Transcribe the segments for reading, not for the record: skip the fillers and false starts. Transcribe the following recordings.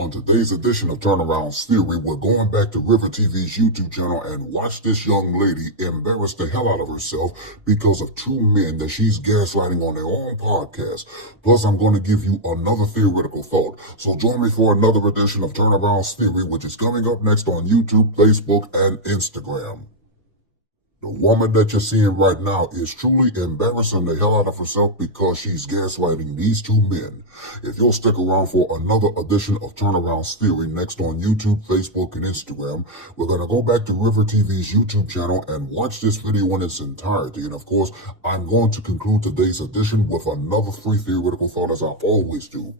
On today's edition of Turnaround's Theory, we're going back to River TV's YouTube channel and watch this young lady embarrass the hell out of herself because of two men that she's gaslighting on their own podcast. Plus, I'm going to give you another theoretical thought. So join me for another edition of Turnaround's Theory, which is coming up next on YouTube, Facebook, and Instagram. The woman that you're seeing right now is truly embarrassing the hell out of herself because she's gaslighting these two men. If you'll stick around for another edition of Turnaround's Theory next on YouTube, Facebook, and Instagram, we're going to go back to River TV's YouTube channel and watch this video in its entirety. And of course, I'm going to conclude today's edition with another free theoretical thought, as I always do.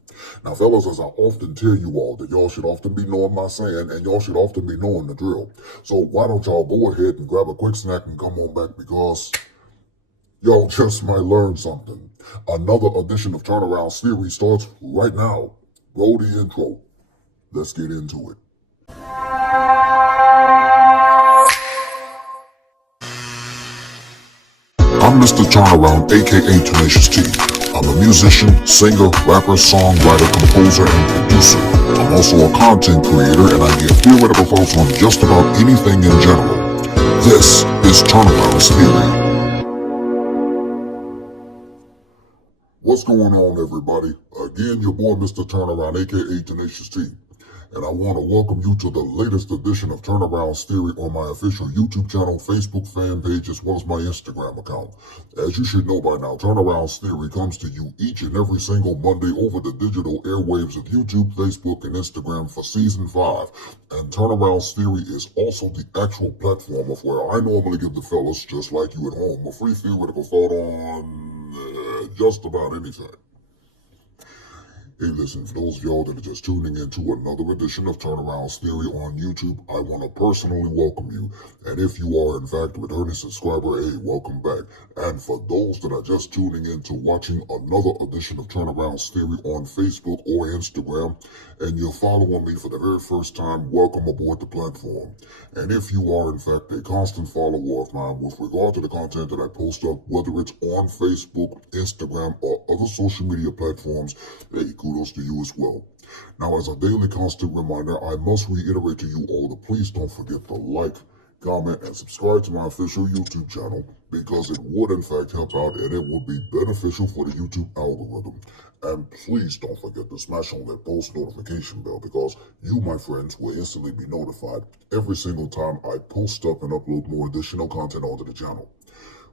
Now, fellas, as I often tell you all, that y'all should often be knowing my saying, and y'all should often be knowing the drill. So why don't y'all go ahead and grab a quick snack and come on back, because y'all just might learn something. Another edition of Turnaround's Theory starts right now. Roll the intro. Let's get into it. I'm Mr. Turnaround, aka Tenacious T. I'm a musician, singer, rapper, songwriter, composer, and producer. I'm also a content creator, and I give theoretical thoughts on just about anything in general. This is Turnaround's Theory. What's going on, everybody? Again, your boy Mr. Turnaround, aka Tenacious T. And I want to welcome you to the latest edition of Turnaround's Theory on my official YouTube channel, Facebook fan page, as well as my Instagram account. As you should know by now, Turnaround's Theory comes to you each and every single Monday over the digital airwaves of YouTube, Facebook, and Instagram for Season 5. And Turnaround's Theory is also the actual platform of where I normally give the fellas, just like you at home, a free theoretical thought on just about anything. Hey, listen, for those of y'all that are just tuning in to another edition of Turnaround's Theory on YouTube, I want to personally welcome you. And if you are, in fact, a returning subscriber, hey, welcome back. And for those that are just tuning in to watching another edition of Turnaround's Theory on Facebook or Instagram, and you're following me for the very first time, welcome aboard the platform. And if you are, in fact, a constant follower of mine with regard to the content that I post up, whether it's on Facebook, Instagram, or other social media platforms, hey, kudos to you as well. Now, as a daily constant reminder, I must reiterate to you all that please don't forget to like, comment, and subscribe to my official YouTube channel, because it would in fact help out and it would be beneficial for the YouTube algorithm. And please don't forget to smash on that post notification bell, because you, my friends, will instantly be notified every single time I post up and upload more additional content onto the channel.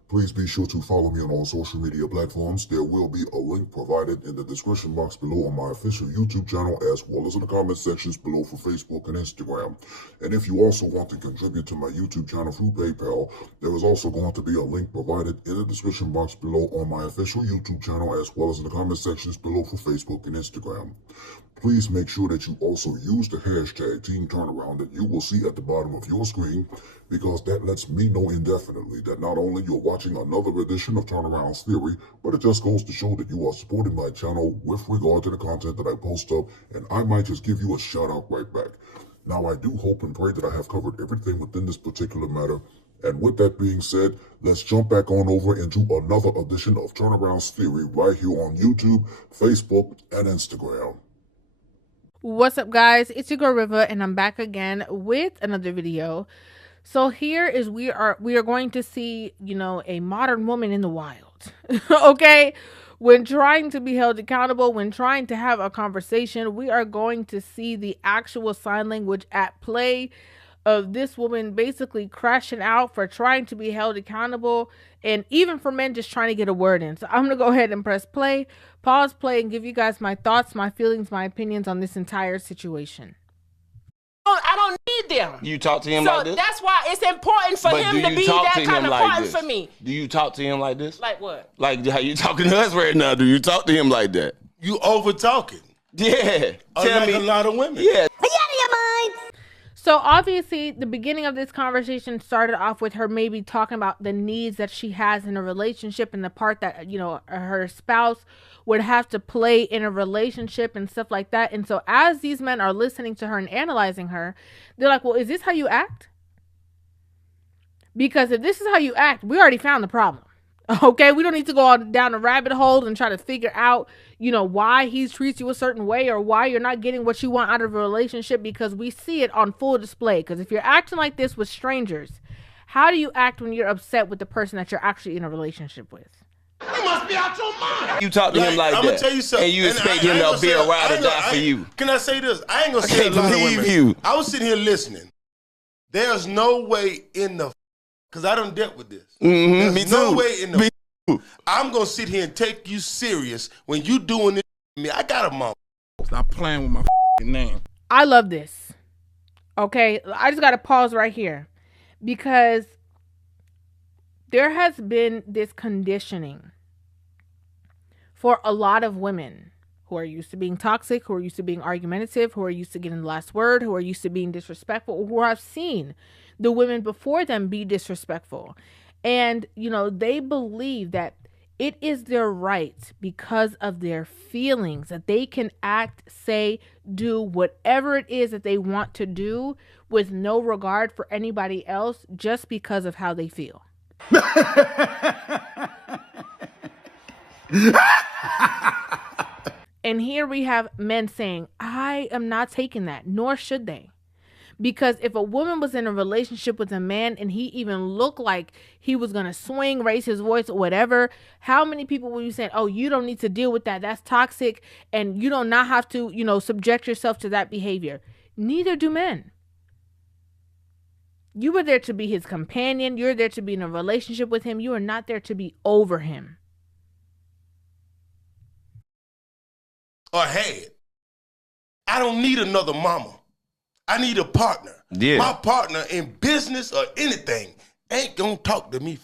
Please be sure to follow me on all social media platforms. There will be a link provided in the description box below on my official YouTube channel, as well as in the comment sections below for Facebook and Instagram. And if you also want to contribute to my YouTube channel through PayPal, there is also going to be a link provided in the description box below on my official YouTube channel, as well as in the comment sections below for Facebook and Instagram. Please make sure that you also use the hashtag Team Turnaround that you will see at the bottom of your screen, because that lets me know indefinitely that not only you're watching another edition of Turnaround's Theory, but it just goes to show that you are supporting my channel with regard to the content that I post up, and I might just give you a shout out right back. Now, I do hope and pray that I have covered everything within this particular matter. And with that being said, let's jump back on over into another edition of Turnaround's Theory right here on YouTube, Facebook, and Instagram. What's up, guys? It's your girl River, and I'm back again with another video. So here is we are going to see, a modern woman in the wild. Okay, when trying to be held accountable, when trying to have a conversation, we are going to see the actual sign language at play of this woman basically crashing out for trying to be held accountable, and even for men just trying to get a word in. So I'm going to go ahead and press play, pause play, and give you guys my thoughts, my feelings, my opinions on this entire situation. I don't need them. You talk to him so like this? That's why it's important for him to be that kind of partner for me. Do you talk to him like this? Like what? Like how you talking to us right now. Do you talk to him like that? You over talking. Yeah. Tell me a lot of women. Yeah. Are you out of your mind? So obviously the beginning of this conversation started off with her maybe talking about the needs that she has in a relationship, and the part that, her spouse would have to play in a relationship and stuff like that. And so as these men are listening to her and analyzing her, they're like, well, is this how you act? Because if this is how you act, we already found the problem. Okay, we don't need to go down a rabbit hole and try to figure out, why he treats you a certain way or why you're not getting what you want out of a relationship, because we see it on full display. Because if you're acting like this with strangers, how do you act when you're upset with the person that you're actually in a relationship with? You must be out your mind. You talk to him like I'm that, gonna tell you something, and you expect him to be a ride or die for you. Can I say this? I ain't gonna say a can't lot of believe women. you. I was sitting here listening. There's no way in the, because I done dealt with this. Me There's no too. way in the, I'm gonna sit here and take you serious when you doing this to me. I got a mom. Stop playing with my name. I love this. Okay, I just got to pause right here because there has been this conditioning for a lot of women who are used to being toxic, who are used to being argumentative, who are used to getting the last word, who are used to being disrespectful, who have seen the women before them be disrespectful. And, they believe that it is their right, because of their feelings, that they can act, say, do whatever it is that they want to do with no regard for anybody else just because of how they feel. And here we have men saying, I am not taking that, nor should they. Because if a woman was in a relationship with a man and he even looked like he was going to swing, raise his voice, or whatever, how many people will you say, oh, you don't need to deal with that, that's toxic, and you do not have to, subject yourself to that behavior? Neither do men. You are there to be his companion. You're there to be in a relationship with him. You are not there to be over him. Or had. I don't need another mama. I need a partner. Yeah. My partner in business or anything ain't gonna talk to me,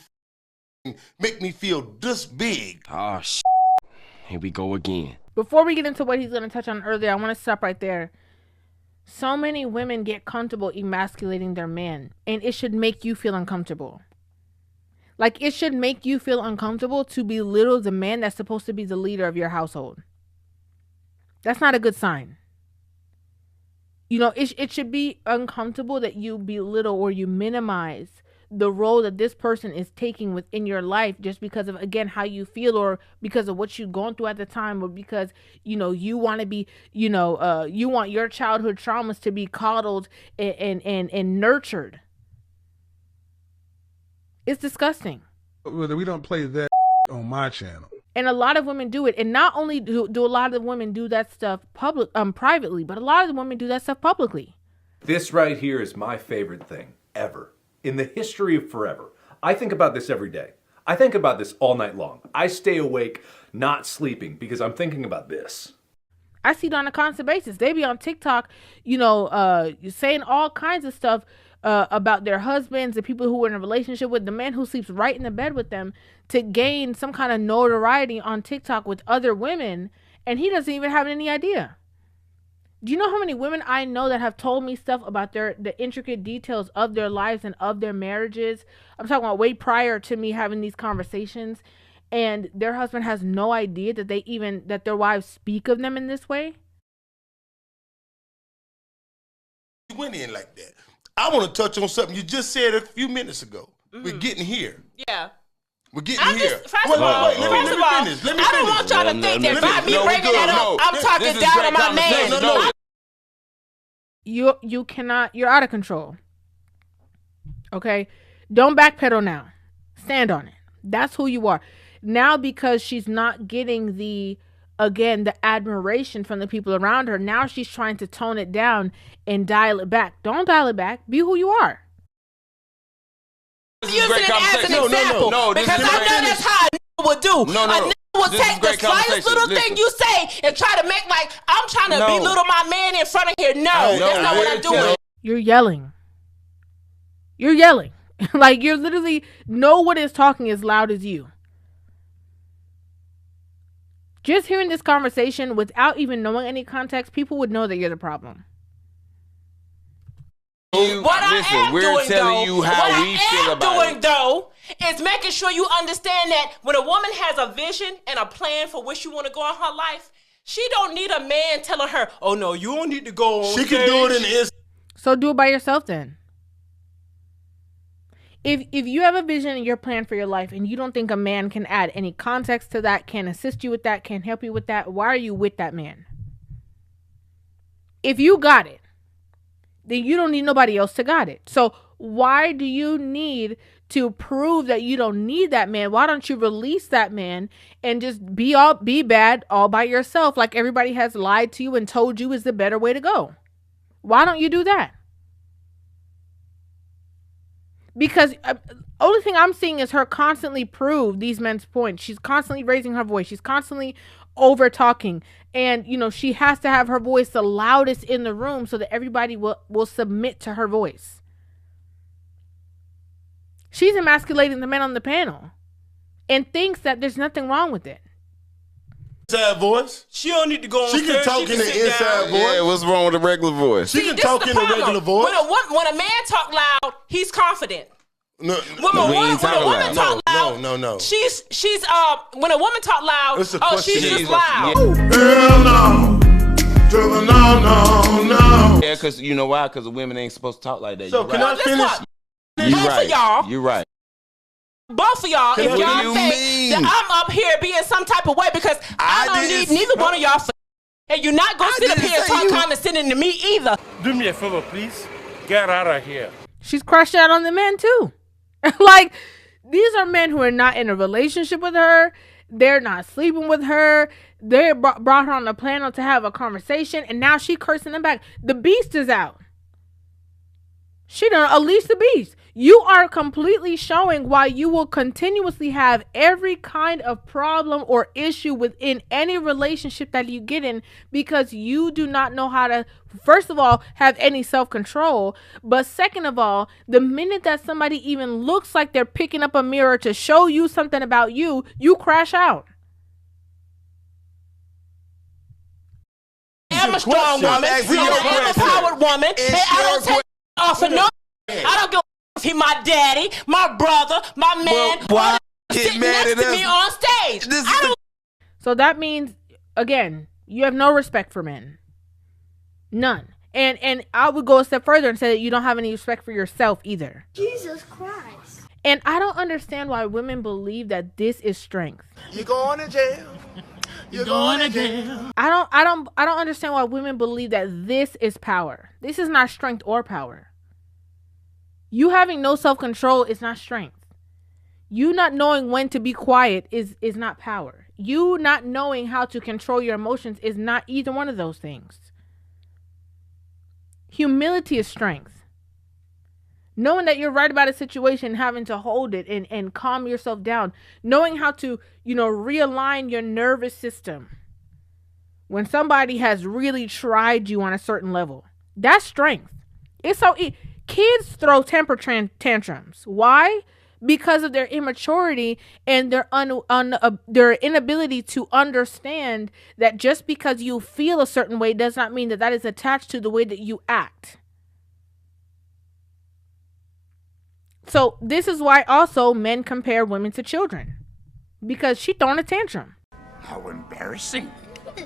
make me feel this big. Oh, here we go again. Before we get into what he's going to touch on earlier, I want to stop right there. So many women get comfortable emasculating their man, and it should make you feel uncomfortable. Like, it should make you feel uncomfortable to belittle the man that's supposed to be the leader of your household. That's not a good sign. It should be uncomfortable that you belittle or you minimize the role that this person is taking within your life just because of, again, how you feel, or because of what you've gone through at the time, or because, you want to be, you want your childhood traumas to be coddled and nurtured. It's disgusting. We don't play that on my channel. And a lot of women do it. And not only do a lot of women do that stuff privately, but a lot of the women do that stuff publicly. This right here is my favorite thing ever in the history of forever. I think about this every day. I think about this all night long. I stay awake, not sleeping, because I'm thinking about this. I see it on a constant basis. They be on TikTok, saying all kinds of stuff about their husbands, the people who are in a relationship with, the man who sleeps right in the bed with them, to gain some kind of notoriety on TikTok with other women, and he doesn't even have any idea. Do you know how many women I know that have told me stuff about the intricate details of their lives and of their marriages? I'm talking about way prior to me having these conversations, and their husband has no idea that their wives speak of them in this way. You went in like that. I want to touch on something you just said a few minutes ago. Mm-hmm. We're getting here. Yeah. We're getting here. First of all, I don't want y'all to think that by me bringing that up, I'm talking down on my man. You cannot. You're out of control. Okay, don't backpedal now. Stand on it. That's who you are now, because she's not getting the admiration from the people around her. Now she's trying to tone it down and dial it back. Don't dial it back. Be who you are. Using it as an example, because I know that's how a nigga would do. A nigga will take the slightest little thing you say and try to make like I'm trying to belittle my man in front of here. No, that's not what I'm doing. You're yelling. Like, you're literally, no one is talking as loud as you. Just hearing this conversation without even knowing any context, people would know that you're the problem. What I am doing though is making sure you understand that when a woman has a vision and a plan for where she want to go in her life, she don't need a man telling her, oh no, you don't need to go on She can do it in the instant. So do it by yourself then. If you have a vision and your plan for your life and you don't think a man can add any context to that, can assist you with that, can help you with that, why are you with that man? If you got it, then you don't need nobody else to got it. So why do you need to prove that you don't need that man? Why don't you release that man and just be bad all by yourself, like everybody has lied to you and told you is the better way to go? Why don't you do that? Because only thing I'm seeing is her constantly prove these men's points. She's constantly raising her voice. She's constantly over talking. And, you know, she has to have her voice the loudest in the room so that everybody will submit to her voice. She's emasculating the men on the panel and thinks that there's nothing wrong with it. Inside voice. She don't need to go on She can talk in the inside voice. Yeah, what's wrong with the regular voice? She can talk in the regular voice. When a man talk loud, he's confident. No, when a woman talk loud, no. She's when a woman talk loud, she's just loud. Hell no. To the no. Yeah, because you know why? Because the women ain't supposed to talk like that. So can I finish? You're right. Both of y'all, if y'all think that I'm up here being some type of way because I don't need neither one of y'all for, and you're not gonna sit up here and talk condescending to me either. Do me a favor, please. Get out of here. She's crushed out on the men too. Like, these are men who are not in a relationship with her. They're not sleeping with her. They brought her on the panel to have a conversation, and now she cursing them back. The beast is out. She done unleashed the beast. You are completely showing why you will continuously have every kind of problem or issue within any relationship that you get in, because you do not know how to, first of all, have any self-control. But second of all, the minute that somebody even looks like they're picking up a mirror to show you something about you, you crash out. I'm a strong woman. I'm an empowered woman. And I don't take off for no. I don't go if he my daddy, my brother, my man. Why get mad at me on stage? So that means, again, you have no respect for men. None. And I would go a step further and say that you don't have any respect for yourself either. Jesus Christ. And I don't understand why women believe that this is strength. You going to jail. You're going to jail. I don't understand why women believe that this is power. This is not strength or power. You having no self-control is not strength. You not knowing when to be quiet is not power. You not knowing how to control your emotions is not either one of those things. Humility is strength. Knowing that you're right about a situation, having to hold it and calm yourself down. Knowing how to, realign your nervous system when somebody has really tried you on a certain level. That's strength. It's so kids throw temper tantrums. Why? Because of their immaturity and their inability to understand that just because you feel a certain way does not mean that that is attached to the way that you act. So this is why also men compare women to children, because she throwing a tantrum. How embarrassing.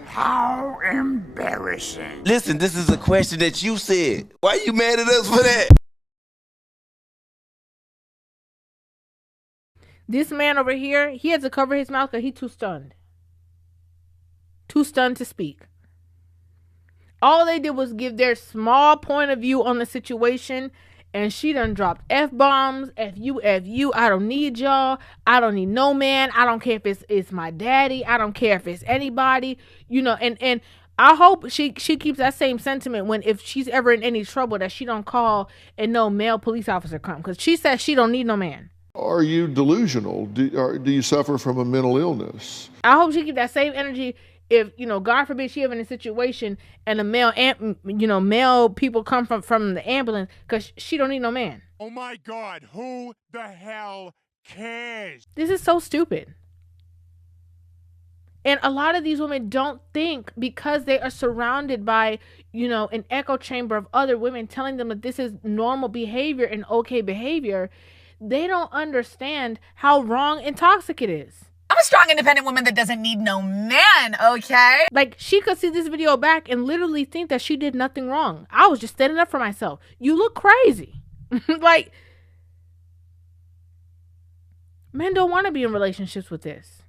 How embarrassing. Listen, this is a question that you said. Why are you mad at us for that? This man over here, he had to cover his mouth because he's too stunned. Too stunned to speak. All they did was give their small point of view on the situation, and she done dropped F-bombs, F-you, I don't need y'all, I don't need no man, I don't care if it's my daddy, I don't care if it's anybody, and I hope she keeps that same sentiment when, if she's ever in any trouble, that she don't call and no male police officer come, because she says she don't need no man. Are you delusional? Do you suffer from a mental illness? I hope she keep that same energy if, God forbid she ever in a situation and a male people come from the ambulance, because she don't need no man. Oh my God, who the hell cares? This is so stupid. And a lot of these women don't think, because they are surrounded by, an echo chamber of other women telling them that this is normal behavior and okay behavior, they don't understand how wrong and toxic it is. I'm a strong, independent woman that doesn't need no man, okay? Like, she could see this video back and literally think that she did nothing wrong. I was just standing up for myself. You look crazy. Like, Men don't want to be in relationships with this.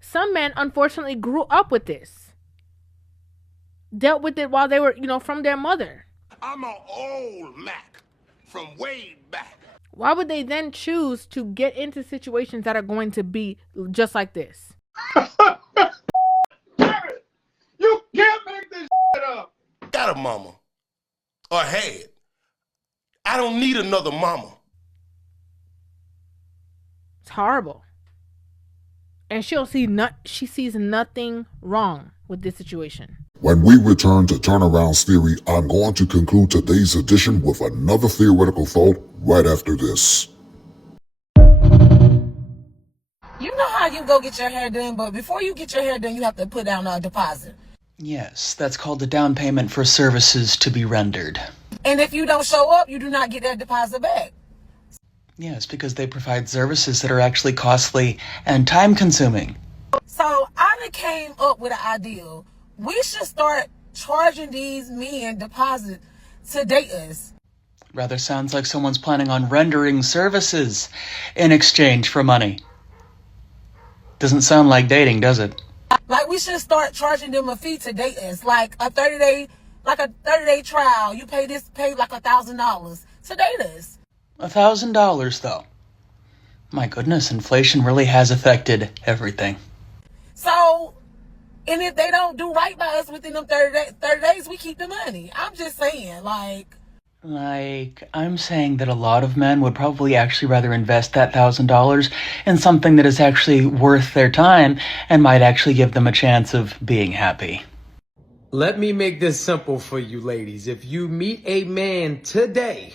Some men, unfortunately, grew up with this. Dealt with it while they were, from their mother. I'm an old Mac from way back. Why would they then choose to get into situations that are going to be just like this? You can't make this shit up. Got a mama. Or had. I don't need another mama. It's horrible. And she sees nothing wrong with this situation. When we return to Turneround's theory, I'm going to conclude today's edition with another theoretical thought right after this. You know how you go get your hair done, but before you get your hair done, you have to put down a deposit. Yes, that's called a down payment for services to be rendered. And if you don't show up, you do not get that deposit back. Yes, because they provide services that are actually costly and time-consuming. So I came up with an idea. We should start charging these men deposit to date us. Rather sounds like someone's planning on rendering services in exchange for money. Doesn't sound like dating, does it? Like, we should start charging them a fee to date us. Like a 30-day trial. You pay like $1,000 to date us. $1,000 though. My goodness, inflation really has affected everything. So, and if they don't do right by us within them 30 days, we keep the money. I'm just saying, I'm saying that a lot of men would probably actually rather invest that $1,000 in something that is actually worth their time and might actually give them a chance of being happy. Let me make this simple for you ladies. If you meet a man today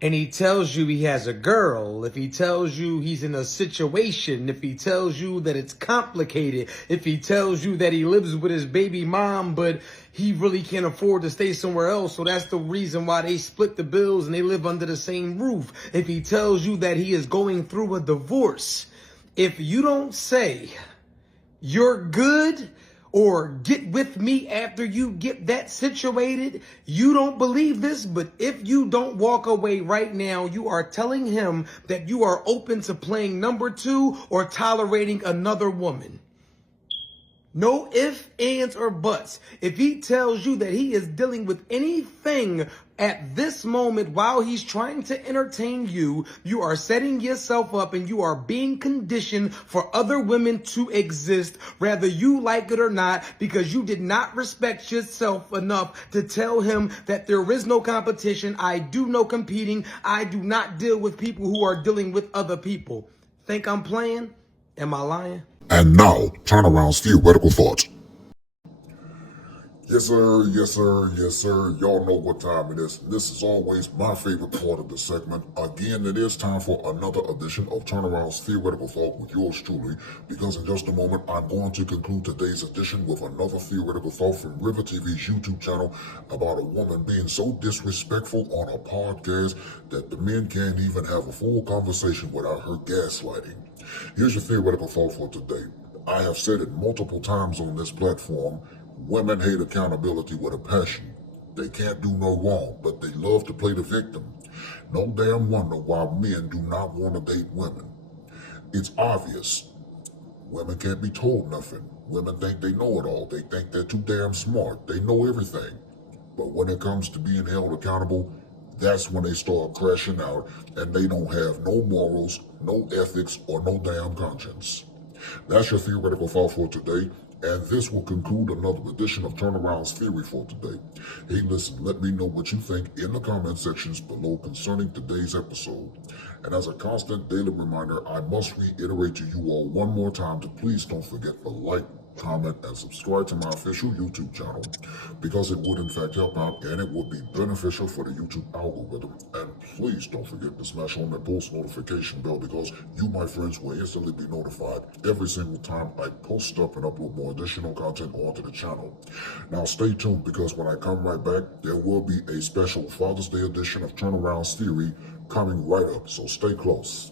and he tells you he has a girl, if he tells you he's in a situation, if he tells you that it's complicated, if he tells you that he lives with his baby mom, but he really can't afford to stay somewhere else, so that's the reason why they split the bills and they live under the same roof, if he tells you that he is going through a divorce, if you don't say you're good or get with me after you get that situated, you don't believe this, but if you don't walk away right now, you are telling him that you are open to playing number two or tolerating another woman. No ifs, ands, or buts. If he tells you that he is dealing with anything at this moment while he's trying to entertain you, you are setting yourself up and you are being conditioned for other women to exist, whether you like it or not, because you did not respect yourself enough to tell him that there is no competition. I do no competing. I do not deal with people who are dealing with other people. Think I'm playing? Am I lying? And now, Turnaround's theoretical thoughts. Yes, sir, yes, sir, yes, sir. Y'all know what time it is. This is always my favorite part of the segment. Again, it is time for another edition of Turnaround's theoretical thought with yours truly, because in just a moment, I'm going to conclude today's edition with another theoretical thought from River TV's YouTube channel about a woman being so disrespectful on a podcast that the men can't even have a full conversation without her gaslighting. Here's your theoretical thought for today. I have said it multiple times on this platform. Women hate accountability with a passion. They can't do no wrong, but they love to play the victim. No damn wonder why men do not want to date women. It's obvious. Women can't be told nothing. Women think they know it all. They think they're too damn smart. They know everything. But when it comes to being held accountable, that's when they start crashing out and they don't have no morals, no ethics, or no damn conscience. That's your theoretical thought for today, and this will conclude another edition of Turnaround's Theory for today. Hey, listen, let me know what you think in the comment sections below concerning today's episode. And as a constant daily reminder, I must reiterate to you all one more time to please don't forget to like, comment, and subscribe to my official YouTube channel, because it would in fact help out and it would be beneficial for the YouTube algorithm. And please don't forget to smash on that post notification bell, because you, my friends, will instantly be notified every single time I post up and upload more additional content onto the channel. Now stay tuned, because when I come right back, there will be a special Father's Day edition of Turnaround's Theory coming right up, so stay close.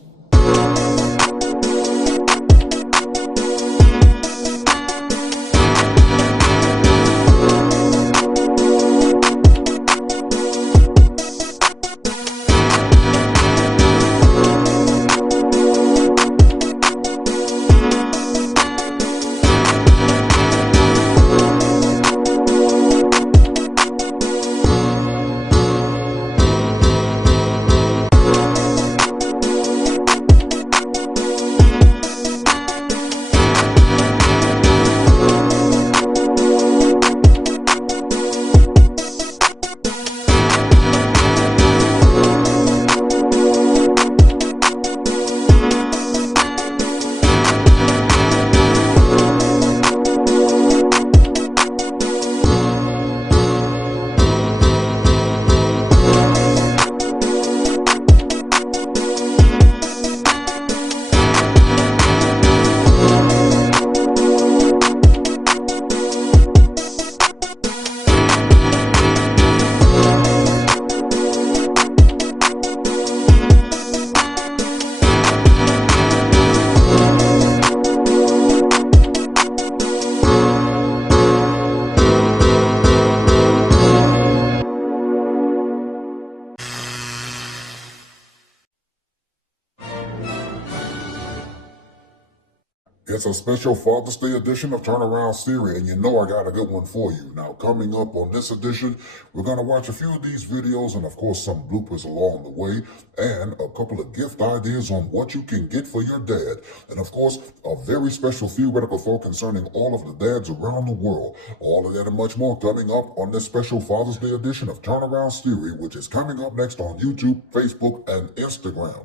It's a special Father's Day edition of Turnaround Theory, and you know I got a good one for you. Now, coming up on this edition, we're going to watch a few of these videos and, of course, some bloopers along the way, and a couple of gift ideas on what you can get for your dad. And, of course, a very special theoretical thought concerning all of the dads around the world. All of that and much more coming up on this special Father's Day edition of Turnaround Theory, which is coming up next on YouTube, Facebook, and Instagram.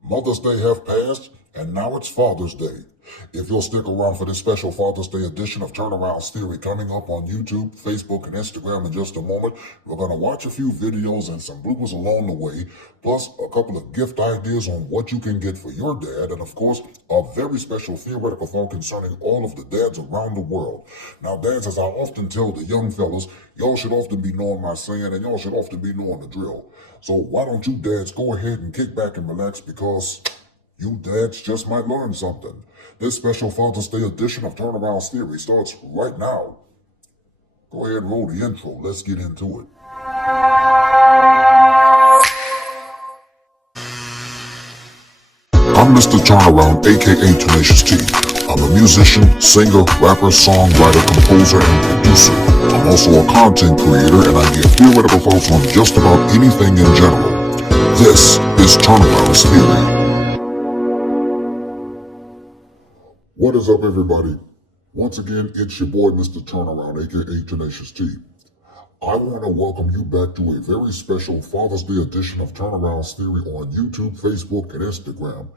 Mother's Day have passed, and now it's Father's Day. If you'll stick around for this special Father's Day edition of Turnaround Theory coming up on YouTube, Facebook, and Instagram in just a moment, we're going to watch a few videos and some bloopers along the way, plus a couple of gift ideas on what you can get for your dad, and of course, a very special theoretical thought concerning all of the dads around the world. Now, dads, as I often tell the young fellas, y'all should often be knowing my saying, and y'all should often be knowing the drill. So why don't you dads go ahead and kick back and relax, because you dads just might learn something. This special Father's Day edition of Turnaround Theory starts right now. Go ahead and roll the intro. Let's get into it. I'm Mr. Turnaround, aka Tenacious T. I'm a musician, singer, rapper, songwriter, composer, and producer. I'm also a content creator, and I give theoretical thoughts on just about anything in general. This is Turnaround Theory. What is up, everybody? Once again, it's your boy, Mr. Turnaround, aka Tenacious T. I want to welcome you back to a very special Father's Day edition of Turnaround Theory on YouTube, Facebook, and Instagram.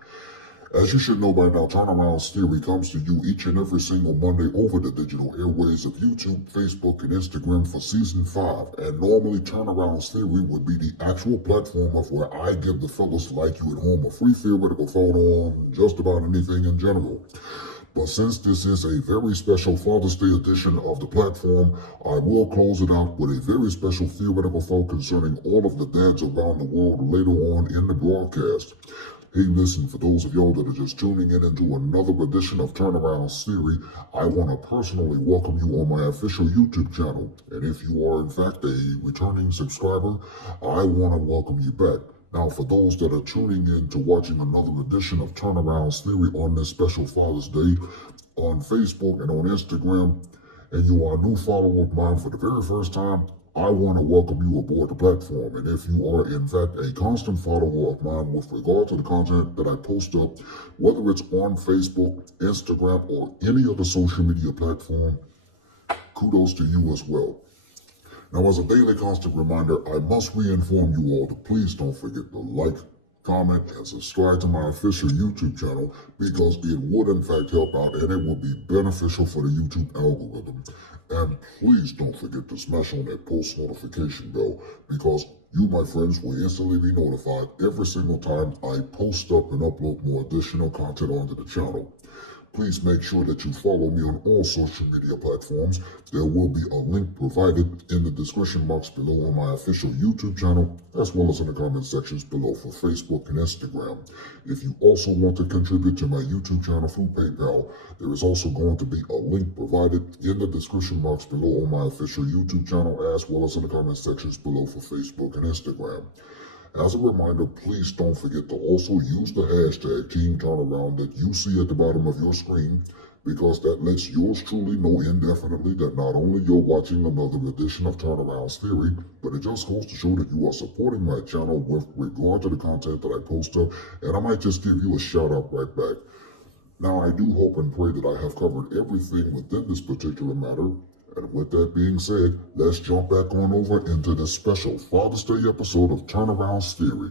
As you should know by now, Turnaround Theory comes to you each and every single Monday over the digital airways of YouTube, Facebook, and Instagram for Season 5. And normally, Turnaround Theory would be the actual platform of where I give the fellas like you at home a free theoretical thought on just about anything in general. But since this is a very special Father's Day edition of the platform, I will close it out with a very special theoretical thought concerning all of the dads around the world later on in the broadcast. Hey, listen, for those of y'all that are just tuning in into another edition of Turnaround Theory, I want to personally welcome you on my official YouTube channel. And if you are, in fact, a returning subscriber, I want to welcome you back. Now, for those that are tuning in to watching another edition of Turnaround Theory on this special Father's Day on Facebook and on Instagram, and you are a new follower of mine for the very first time, I want to welcome you aboard the platform. And if you are, in fact, a constant follower of mine with regard to the content that I post up, whether it's on Facebook, Instagram, or any other social media platform, kudos to you as well. Now, as a daily constant reminder, I must re-inform you all to please don't forget to like, comment, and subscribe to my official YouTube channel, because it would in fact help out and it will be beneficial for the YouTube algorithm. And please don't forget to smash on that post notification bell, because you, my friends, will instantly be notified every single time I post up and upload more additional content onto the channel. Please make sure that you follow me on all social media platforms. There will be a link provided in the description box below on my official YouTube channel, as well as in the comment sections below for Facebook and Instagram. If you also want to contribute to my YouTube channel through PayPal, there is also going to be a link provided in the description box below on my official YouTube channel, as well as in the comment sections below for Facebook and Instagram. As a reminder, please don't forget to also use the hashtag Team Turnaround that you see at the bottom of your screen, because that lets yours truly know indefinitely that not only you're watching another edition of Turnaround Theory, but it just goes to show that you are supporting my channel with regard to the content that I post up, and I might just give you a shout out right back. Now, I do hope and pray that I have covered everything within this particular matter. And with that being said, let's jump back on over into this special Father's Day episode of Turnaround Theory.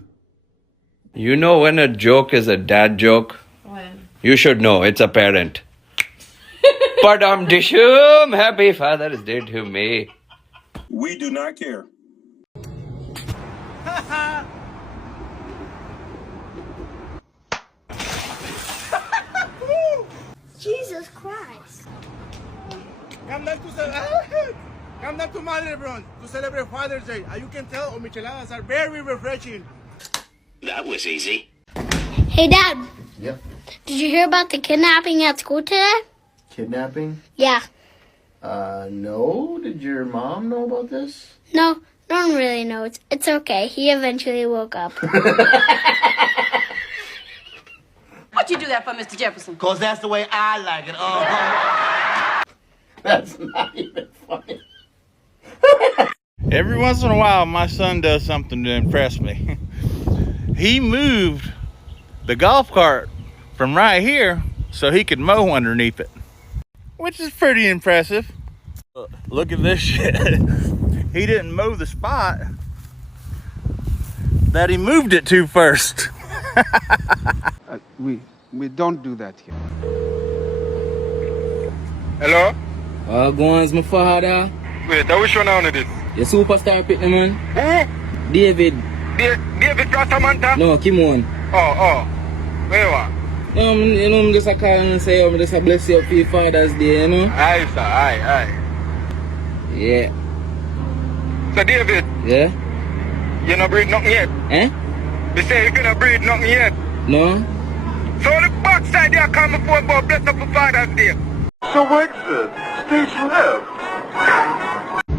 You know when a joke is a dad joke? When? You should know, it's a parent. Padam dishum, happy Father's Day to me. We do not care. Jesus Christ. Come down to Madre, everyone, to celebrate Father's Day. As you can tell, our micheladas are very refreshing. That was easy. Hey, Dad. Yep. Did you hear about the kidnapping at school today? Kidnapping? Yeah. No. Did your mom know about this? No, no one really knows. It's okay. He eventually woke up. What you do? that for, Mr. Jefferson? Cause that's the way I like it. That's not even funny. Every once in a while, my son does something to impress me. He moved the golf cart from right here so he could mow underneath it, which is pretty impressive. Look at this shit. He didn't mow the spot that he moved it to first. We don't do that here. Hello? Go on, my father. Wait, which one on it is? The superstar pick the man. Who? David. David Prasamanta? No, Kimon. Oh. Where you are? No, you know, I'm just a call and say, I'm just a bless you for your Father's Day, you know? Aye, sir, aye. Yeah. So, David? Yeah? You not breed nothing yet? Eh? They say you cannot breed nothing yet? No. So, the backside there come before about bless up for Father's Day. So, what's this? Stage left.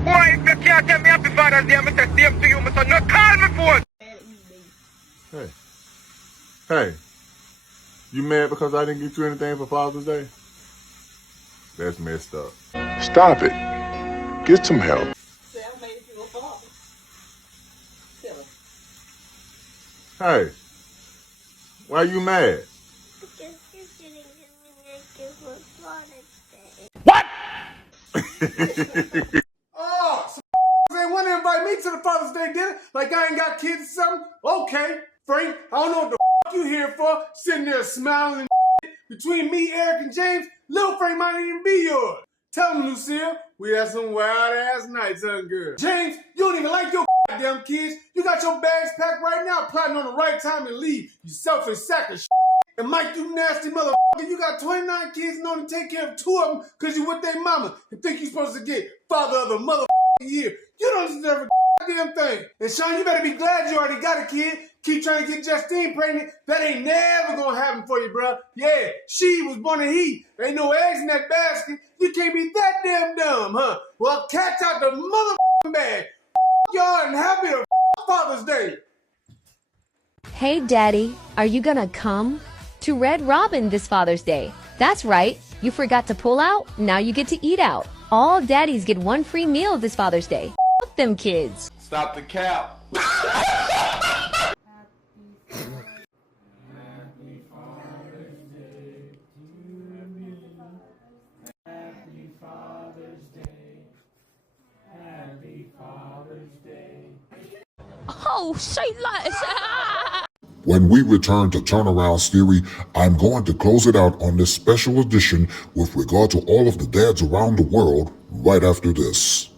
Boy, if you can't tell me happy Father's Day, I'm going to say same to you, my son. No, call me phone. Hey, you mad because I didn't get you anything for Father's Day? That's messed up. Stop it. Get some help. Hey, why you mad? Because you didn't give me anything for Father's Day. What? Oh, some ain't want to invite me to the Father's Day dinner like I ain't got kids or something? Okay, Frank, I don't know what the you here for, sitting there smiling and between me, Eric, and James, Lil Frank might not even be yours. Tell him, Lucille, we had some wild-ass nights, huh, girl? James, you don't even like your goddamn kids. You got your bags packed right now, plotting on the right time and leave, you selfish sack of shit. And Mike, you nasty motherfucker, you got 29 kids and only take care of 2 of them because you with their mama and think you supposed to get father of the motherfucking year. You don't deserve a goddamn thing. And Sean, you better be glad you already got a kid. Keep trying to get Justine pregnant. That ain't never gonna happen for you, bro. Yeah, she was born in heat. There ain't no eggs in that basket. You can't be that damn dumb, huh? Well, catch out the motherfucking bag. Y'all and happy Father's Day. Hey, Daddy, are you gonna come to Red Robin this Father's Day? That's right. You forgot to pull out? Now you get to eat out. All daddies get 1 free meal this Father's Day. Fuck them kids. Stop the cap. Oh, say less. When we return to Turnaround's theory, I'm going to close it out on this special edition with regard to all of the dads around the world right after this.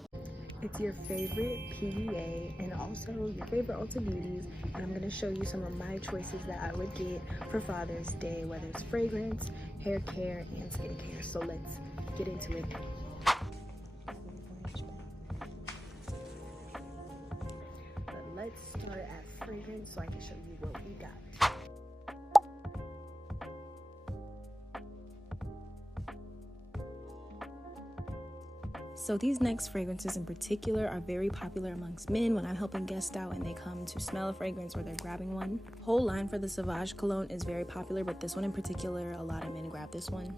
It's your favorite PDA and also your favorite Ulta Beauties, and I'm going to show you some of my choices that I would get for Father's Day, whether it's fragrance, hair care, and skincare. So let's get into it. But let's start at fragrance so I can show you what we got. So these next fragrances in particular are very popular amongst men when I'm helping guests out and they come to smell a fragrance or they're grabbing one. Whole line for the Sauvage cologne is very popular, but this one in particular, a lot of men grab this one.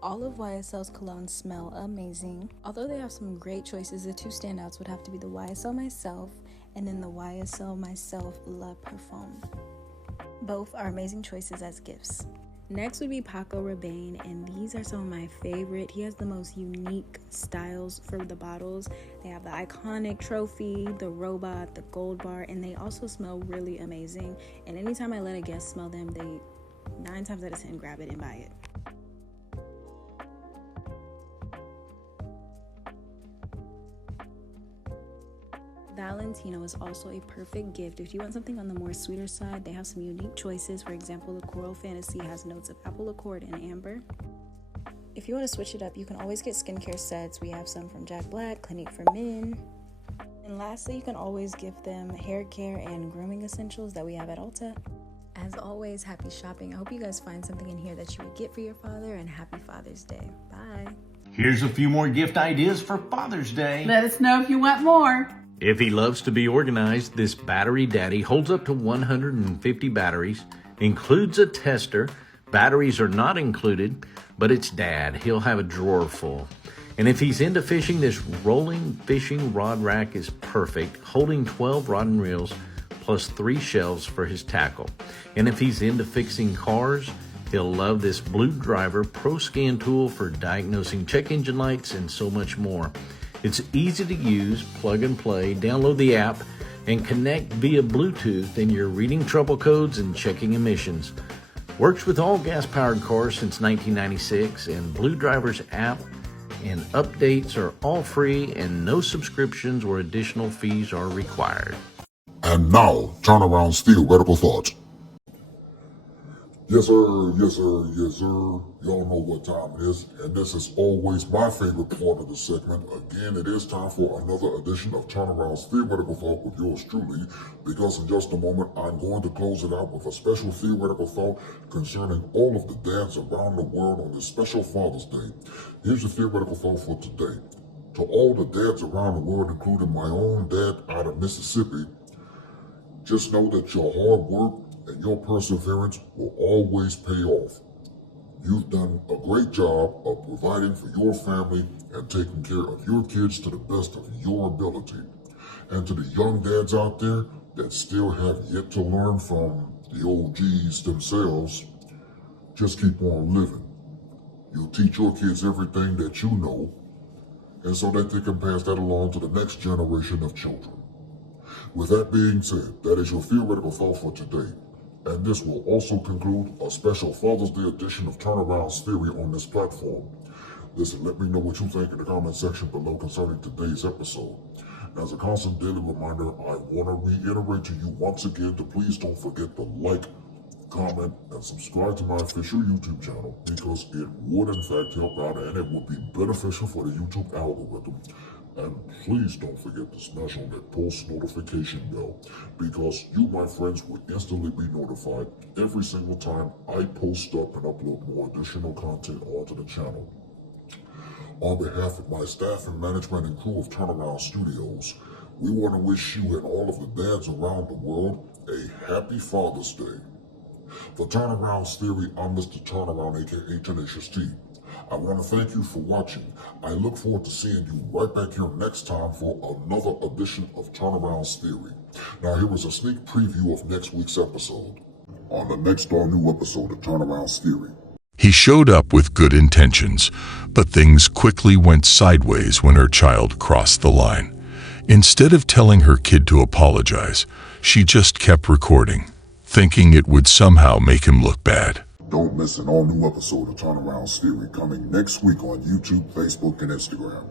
All of YSL's colognes smell amazing. Although they have some great choices, the 2 standouts would have to be the YSL Myself and then the YSL Myself La Parfum. Both are amazing choices as gifts. Next would be Paco Rabanne, and these are some of my favorite. He has the most unique styles for the bottles. They have the iconic trophy, the robot, the gold bar, and they also smell really amazing. And anytime I let a guest smell them, they 9 times out of 10 grab it and buy it. Valentino is also a perfect gift. If you want something on the more sweeter side, they have some unique choices. For example, the Coral Fantasy has notes of apple accord and amber. If you want to switch it up, you can always get skincare sets. We have some from Jack Black, Clinique for Men. And lastly, you can always give them hair care and grooming essentials that we have at Ulta. As always, happy shopping. I hope you guys find something in here that you would get for your father, and happy Father's Day. Bye. Here's a few more gift ideas for Father's Day. Let us know if you want more. If he loves to be organized, this Battery Daddy holds up to 150 batteries, includes a tester. Batteries are not included, but it's Dad. He'll have a drawer full. And if he's into fishing, this rolling fishing rod rack is perfect, holding 12 rod and reels plus 3 shelves for his tackle. And if he's into fixing cars, he'll love this Blue Driver Pro Scan tool for diagnosing check engine lights and so much more. It's easy to use, plug and play, download the app, and connect via Bluetooth, and you're reading trouble codes and checking emissions. Works with all gas-powered cars since 1996, and Blue Driver's app and updates are all free and no subscriptions or additional fees are required. And now, Turnaround's theoretical thoughts. Yes sir, yes sir, yes sir. Y'all know what time it is, and this is always my favorite part of the segment. Again, it is time for another edition of Turnaround's Theoretical Thought with yours truly, because in just a moment, I'm going to close it out with a special theoretical thought concerning all of the dads around the world on this special Father's Day. Here's your theoretical thought for today. To all the dads around the world, including my own dad out of Mississippi, just know that your hard work and your perseverance will always pay off. You've done a great job of providing for your family and taking care of your kids to the best of your ability. And to the young dads out there that still have yet to learn from the OGs themselves, just keep on living. You'll teach your kids everything that you know, and so that they can pass that along to the next generation of children. With that being said, that is your theoretical thought for today. And this will also conclude a special Father's Day edition of Turnaround's Theory on this platform. Listen, let me know what you think in the comment section below concerning today's episode. As a constant daily reminder, I want to reiterate to you once again to please don't forget to like, comment, and subscribe to my official YouTube channel, because it would in fact help out and it would be beneficial for the YouTube algorithm. And please don't forget to smash on that post notification bell, because you, my friends, will instantly be notified every single time I post up and upload more additional content onto the channel. On behalf of my staff and management and crew of Turnaround Studios, we want to wish you and all of the dads around the world a happy Father's Day. For Turnaround's Theory, I'm Mr. Turnaround, aka Tenacious T. I want to thank you for watching. I look forward to seeing you right back here next time for another edition of Turnaround's Theory. Now here is a sneak preview of next week's episode. On the next all-new episode of Turnaround's Theory. He showed up with good intentions, but things quickly went sideways when her child crossed the line. Instead of telling her kid to apologize, she just kept recording, thinking it would somehow make him look bad. Don't miss an all-new episode of Turnaround's Theory coming next week on YouTube, Facebook, and Instagram.